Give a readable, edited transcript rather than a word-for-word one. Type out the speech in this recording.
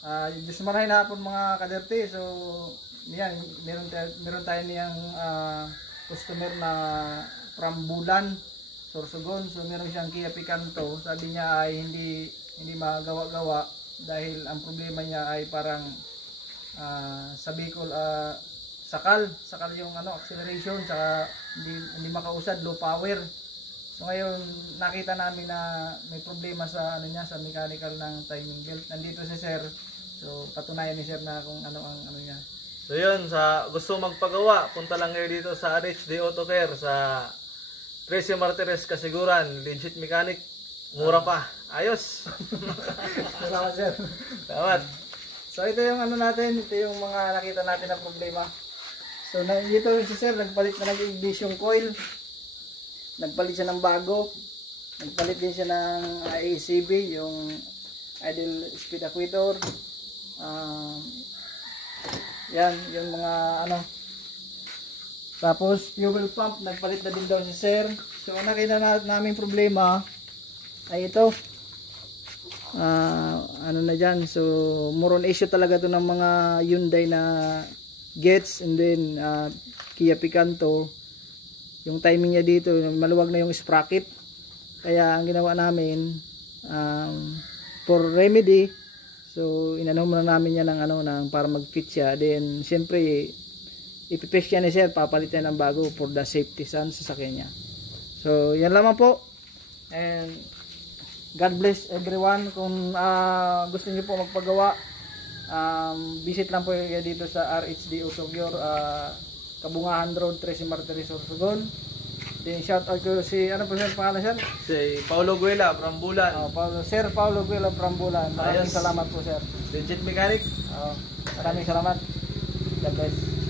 Diyos marahin hapon mga kaderti. So, yan, meron tayo niyang customer na from Bulan, Sorsogon. So, meron siyang Kia Picanto. Sabi niya ay hindi magawa-gawa dahil ang problema niya ay parang sa Bicol, sakal yung acceleration, saka hindi makausad, low power. So ngayon nakita namin na may problema sa sa mechanical ng timing belt. Nandito si Sir. So patunayan ni Sir na kung ano ang niya. So yun, sa gusto magpagawa, punta lang kayo dito sa RHD Auto Care sa 13 Martires Kasiguran, legit mechanic, mura pa. Ayos. Salamat Sir. Salamat. So ito yung natin, ito yung mga nakita natin na problema. So dito si Sir, nagpalit na ng-ignition coil. Nagpalit siya ng bago. Nagpalit din siya ng ACB, yung idle speed acquator. Yan, yung mga Tapos fuel pump, nagpalit na din daw si Sir. So ang nakita namin problema ay ito. Na dyan. So more on issue talaga to ng mga Hyundai na Gets and then Kia Picanto. Yung timing niya dito, maluwag na yung sprocket. Kaya ang ginawa namin for remedy, so inano muna namin yan ng para mag-fit siya. Then siyempre ipipix niya ni Sir, papalitan ng bago for the safety sa sasakyan niya. So yan lamang po. And God bless everyone. Kung gusto niyo po magpagawa, visit lang po kayo dito sa RHD Auto Care, Kabungahan Road, 13 Martires, Sorsogon. Then shout out ko si po Sir pangalan Sir? Si Paulo Guela from Bulan. Sir Paulo Guela from Bulan. Maraming salamat po Sir. Legit mechanic. Maraming salamat. God bless.